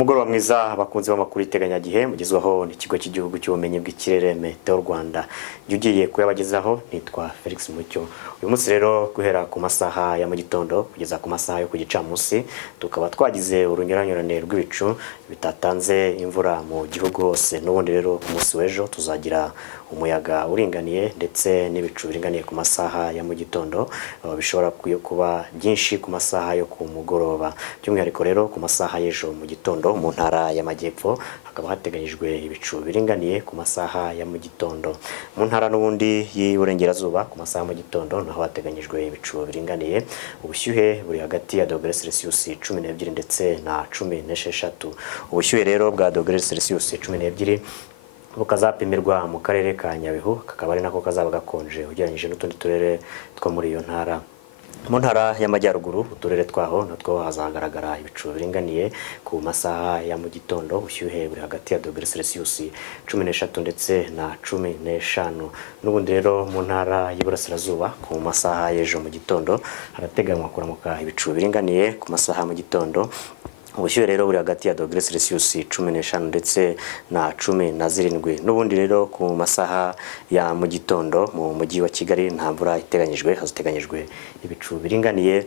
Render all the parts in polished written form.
Umugoroba mwiza abakunzi b'amakuru iteganyagihe mugezwaho n'ikigo cy'igihugu cy'ubumenyi bw'ikirere Meteo Rwanda. Ugiye kuyabagezaho nitwa Felix Mucyo. Uyu munsi rero guhera ku masaha ya mu gitondo kugeza ku masaha yo ku gicamunsi tukaba twagize urunyuranyurane rw'ibicu bitatanze imvura mu gihugu hose. N'ubundi rero ku munsi w'ejo tuzagira umuyaga uringaniye ndetse n'ibicu biringaniye ku masaha ya mu gitondo bishobora kuba byinshi ku masaha yo ku mugoroba. By'umwihariko rero ku masaha y'ejo mu gitondo mu ntara y'amajyepfo hakaba hateganyijwe ibicu biringaniye ku masaha ya mu gitondo. Mu ntara n'ubundi y'Iburengerazuba ku masaha mu gitondo naho hateganyijwe ibicu biringaniye. Ubushyuhe buri hagati ya °C 12 ndetse na 16. Ubushyuhe rero bwa °C 12 bukazapimirwa mu karere ka Nyabihu, kakaba ari nako kazaba gakonje ugereranyije n'utundi turere two muri iyo ntara. Mu ntara y'amajyaruguru uturere twaho natwo hazagaragara ibicu biringaniye ku masaha ya mu gitondo. Ubushyuhe buri hagati ya °C 13 ndetse na 15. N'ubundi rero mu ntara y'Iburasirazuba ku masaha y'ejo mu gitondo harateganywa kuramuka ibicu biringaniye ku masaha mu gitondo. Ubushyuhe rero buri hagati ya °C 15 ndetse na 17. N'ubundi rero ku masaha ya mu gitondo mu mujyi wa Kigali nta mvura iteganyijwe, hateganyijwe ibicu biringaniye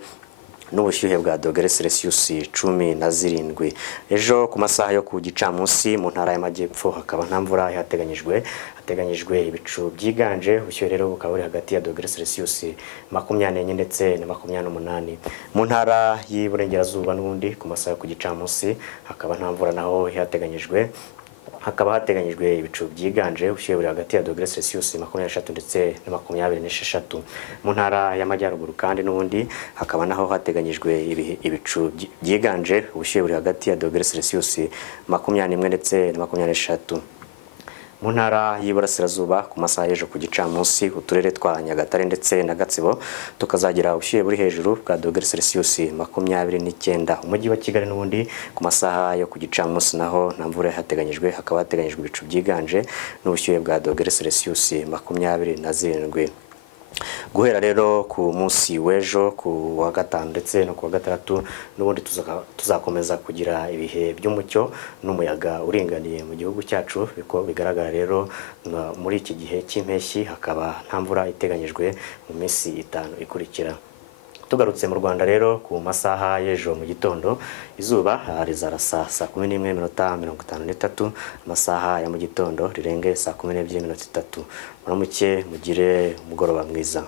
n'ubushyuhe bwa °C 17. Ejo ku masaha yo ku gicamunsi mu ntara y'amajyepfo hakaba nta mvura ihateganyijwe, hateganyijwe ibicu byiganje. Ubushyuhe rero bukaba buri hagati ya °C 24 ndetse na 28. Mu ntara y'Iburengerazuba n'ubundi ku masaha yo ku gicamunsi hakaba nta mvura naho ihateganyijwe, hakaba hateganyijwe ibicu byiganje. Ubushyuhe buri hagati ya °C 23 ndetse na 26. Mu ntara y'amajyaruguru kandi n'ubundi hakaba naho hateganyijwe ibicu byiganje. Ubushyuhe buri hagati ya °C 21 ndetse na 26. Mu ntara y'Iburasirazuba ku masaha y'ejo ku gicamunsi uturere twa Nyagatare ndetse na Gatsibo tukazagira ubushyuhe buri hejuru bwa °C 29. Umujyi wa Kigali n'ubundi ku masaha yo ku gicamunsi naho nta mvura hateganyijwe, hakaba hateganyijwe ibicu byiganje n'ubushyuhe bwa °C 27. Guhera rero ku munsi w'ejo ku wa gatanu ndetse no ku wa gatandatu n'ubundi tuzakomeza kugira ibihe by'umucyo n'umuyaga uringaniye mu gihugu cyacu. Biko bigaragara rero muri iki gihe cy'impeshyi hakaba nta mvura iteganyijwe mu minsi 5 ikurikira. Tugarutse mu Rwanda rero ku masaha y'ejo mu gitondo izuba rizarasa saa 11:53, amasaha ya mu gitondo rirenge saa 12:03. Muramuke mugire umugoroba mwiza.